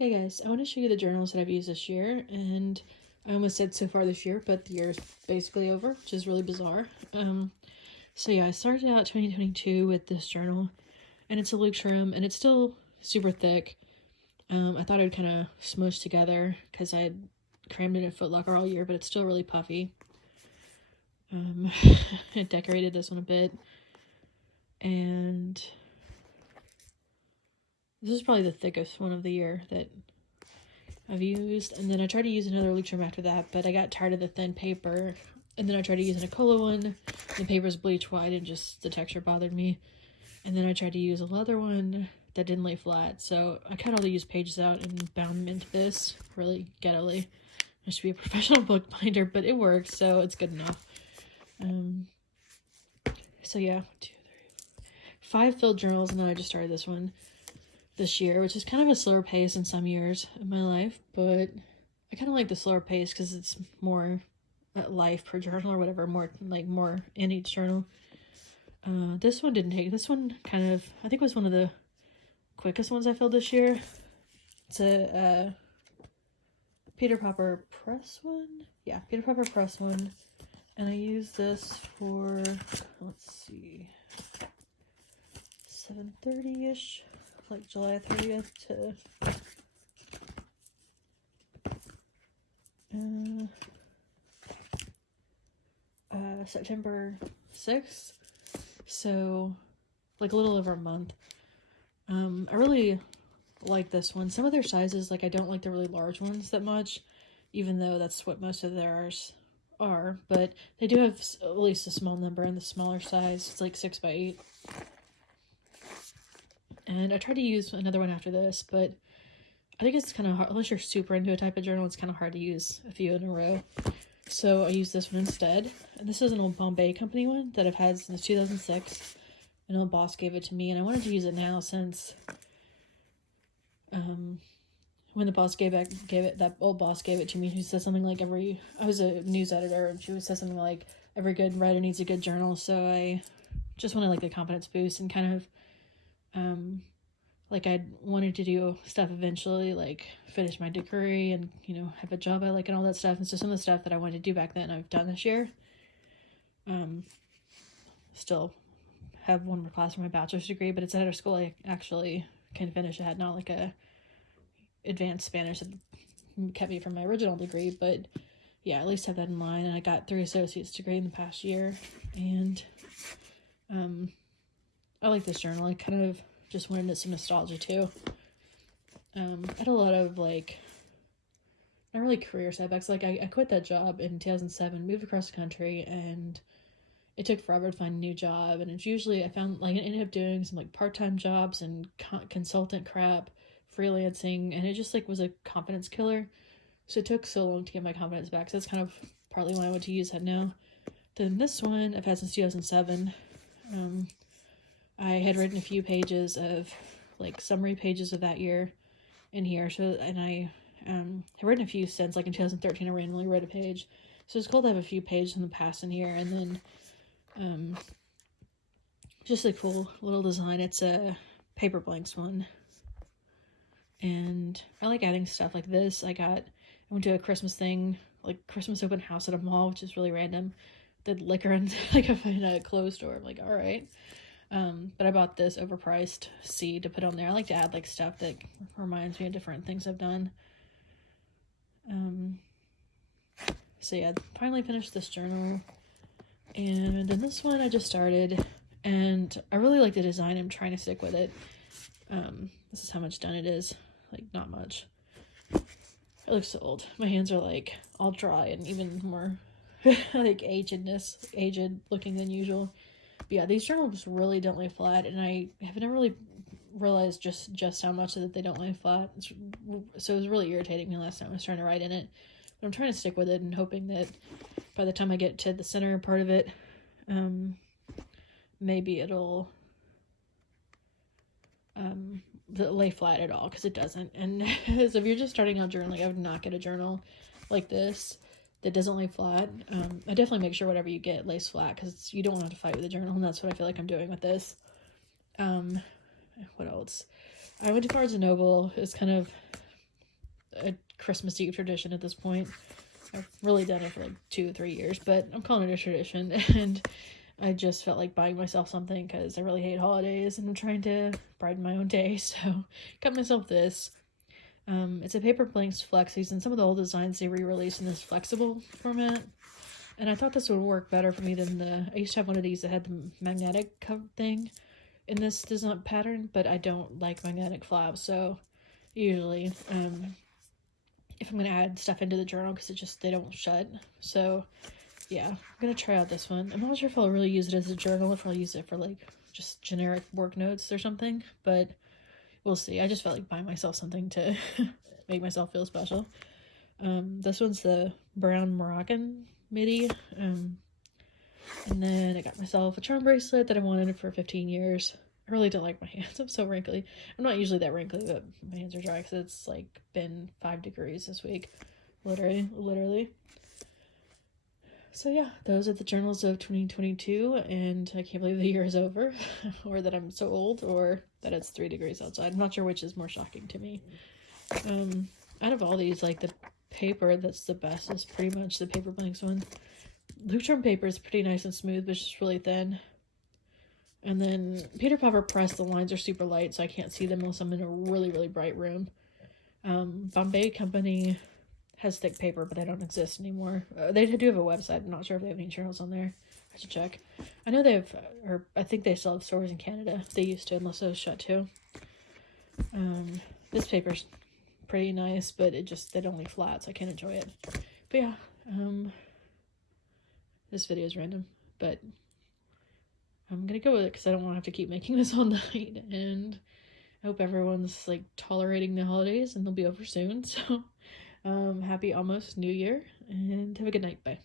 Hey guys, I want to show you the journals that I've used this year, and I almost said so far this year, but the year is basically over, which is really bizarre. So yeah, I started out 2022 with this journal, and it's a Luxurum, and it's still super thick. I thought I'd kind of smush together because I had crammed it in Foot Locker all year, but it's still really puffy. I decorated this one a bit, and this is probably the thickest one of the year that I've used. And then I tried to use another Luxurum after that, but I got tired of the thin paper. And then I tried to use an Nicola one. The paper's bleach white and just the texture bothered me. And then I tried to use a leather one that didn't lay flat. So I cut all the used pages out and bound them into this really gettily. I should be a professional bookbinder, but it works, so it's good enough. So yeah, 1, 2, 3, 5 filled journals, and then I just started this one this year, which is kind of a slower pace in some years of my life, but I kind of like the slower pace because it's more life per journal or whatever, more in each journal. This one didn't take, this one kind of, I think was one of the quickest ones I filled this year. It's a Peter Popper Press one. Yeah, Peter Popper Press one. And I used this for, let's see, 7:30-ish, like July 30th to September 6th. So, like a little over a month. I really like this one. Some of their sizes, like I don't like the really large ones that much, even though that's what most of theirs are, but they do have at least a small number in the smaller size. It's like 6x8. And I tried to use another one after this, but I think it's kind of hard, unless you're super into a type of journal, it's kind of hard to use a few in a row. So I used this one instead. And this is an old Bombay Company one that I've had since 2006. An old boss gave it to me, and I wanted to use it now since when the boss that old boss gave it to me, she said something like I was a news editor, and she would say something like every good writer needs a good journal. So I just wanted like a confidence boost and kind of like I wanted to do stuff eventually, like finish my degree and, have a job I like and all that stuff. And so some of the stuff that I wanted to do back then, I've done this year. Still have one more class for my bachelor's degree, but it's at a school I actually can finish. I had not like a advanced Spanish that kept me from my original degree, but yeah, at least have that in mind. And I got 3 associate's degree in the past year, and I like this journal. I kind of just wanted some nostalgia too. I had a lot of like, not really career setbacks. Like I quit that job in 2007, moved across the country, and it took forever to find a new job. And it's usually, I ended up doing some like part-time jobs and consultant crap, freelancing, and it just like was a confidence killer. So it took so long to get my confidence back. So that's kind of partly why I want to use that now. Then this one I've had since 2007. I had written a few pages of like summary pages of that year in here. So, and I have written a few since, like in 2013 I randomly wrote a page. So it's cool to have a few pages in the past in here. And then just a cool little design. It's a paper blanks one. And I like adding stuff like this. I went to a Christmas thing, like Christmas open house at a mall, which is really random. The liquor and like in a clothes store. I'm like, all right. But I bought this overpriced seed to put on there. I like to add like stuff that reminds me of different things I've done. So yeah, finally finished this journal. And then this one I just started, and I really like the design. I'm trying to stick with it. This is how much done it is. Like, not much. It looks so old. My hands are like all dry and even more like aged looking than usual. But yeah, these journals really don't lay flat, and I have never really realized just how much that they don't lay flat. So it was really irritating me last time I was trying to write in it. But I'm trying to stick with it and hoping that by the time I get to the center part of it, maybe it'll lay flat at all, because it doesn't. And so if you're just starting out journaling, I would not get a journal like this that doesn't lay flat. I definitely make sure whatever you get lays flat, because you don't want to fight with a journal, and that's what I feel like I'm doing with this. What else? I went to Barnes & Noble. It's kind of a Christmas Eve tradition at this point. I've really done it for like 2 or 3 years, but I'm calling it a tradition. And I just felt like buying myself something because I really hate holidays and I'm trying to brighten my own day. So got myself this. It's a Paper Blanks Flexies, and some of the old designs they re-released in this flexible format. And I thought this would work better for me than I used to have one of these that had the magnetic thing in this design pattern, but I don't like magnetic flaps, so usually if I'm gonna add stuff into the journal, because they don't shut. So yeah, I'm gonna try out this one. I'm not sure if I'll really use it as a journal, if I'll use it for like just generic work notes or something, but we'll see. I just felt like buying myself something to make myself feel special. This one's the brown Moroccan midi. And then I got myself a charm bracelet that I wanted for 15 years. I really don't like my hands. I'm so wrinkly. I'm not usually that wrinkly, but my hands are dry because it's like been 5 degrees this week. Literally. So yeah, those are the journals of 2022, and I can't believe the year is over, or that I'm so old, or that it's 3 degrees outside. I'm not sure which is more shocking to me. Out of all these, like, the paper that's the best is pretty much the Paper Blanks one. Lutron paper is pretty nice and smooth, but it's just really thin. And then Peter Piper Press, the lines are super light, so I can't see them unless I'm in a really, really bright room. Bombay Company has thick paper, but they don't exist anymore. They do have a website. I'm not sure if they have any journals on there. I should check. I know they have, or I think they still have stores in Canada. They used to, unless those shut too. This paper's pretty nice, but they don't leave flat, so I can't enjoy it. But yeah, this video is random, but I'm gonna go with it because I don't want to have to keep making this all night, and I hope everyone's like tolerating the holidays and they'll be over soon. So happy almost New Year, and have a good night. Bye.